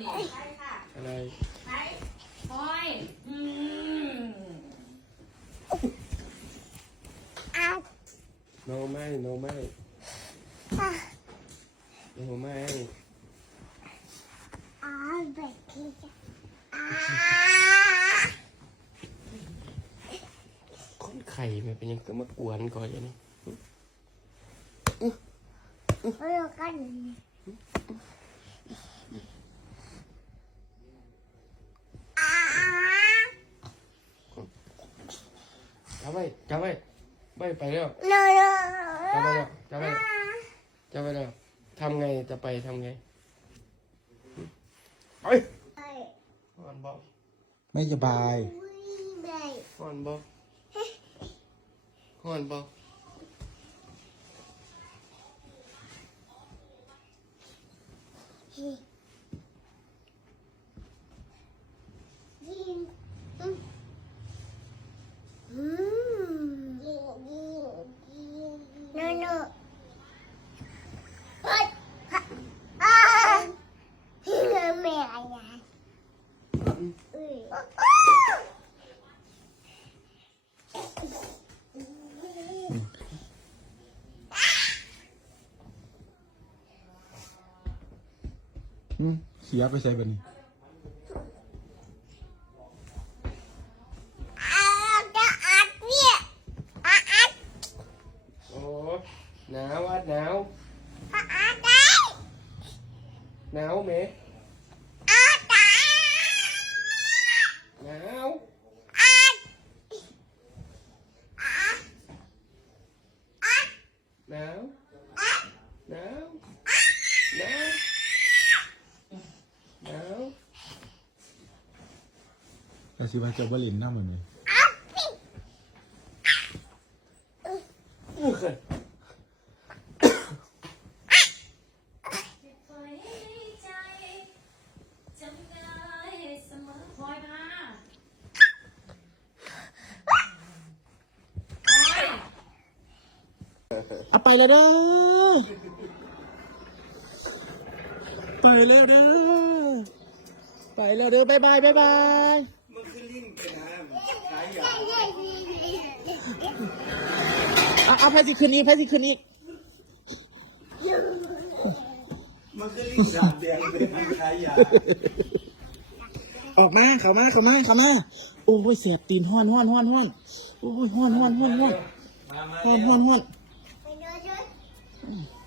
นี่อะไรคอยอืมโนไม่โนไม่โนไม่คนไข่มันเป็นยังก็มากวนก่อนอย่างนี้จับไว้จับไว้ไม่ไปแล้วจับไว้แล้วจับไว้แล้วจับไว้แล้วทำไงจะไปทำไงไปก่อนบอกไม่สบายก่อนบอกก่อนบอก No, no. Mẹ nhà. Ừ. อืม เสียไปใส่บัดนี้โอ้หนาวอะหนาวหนาวไหมหนาว หนาวหนาวหนาวหนาวแต่สิว่าจะบ่เล่นน้ำมันนี่ อู้ขึ้น คอยให้ใจจำได้เสมอคอยมาคอย เอาไปแล้วเด้อ ไปแล้วเด้อ ไปแล้วเด้อบายบายบายบายเอาเอาไปสิคืนนี้ไปสิคืนนี้มันก็ลิงดาบแดงเป็นมันขายยาออกมาเข้ามาเข้ามาเข้ามาโอ้ยเสียบตีนห้อนห้อนห้อนห้อนโอ้ยห้อนห้อนห้อนห้อนมามาห้อนห้อนห้อน Mm.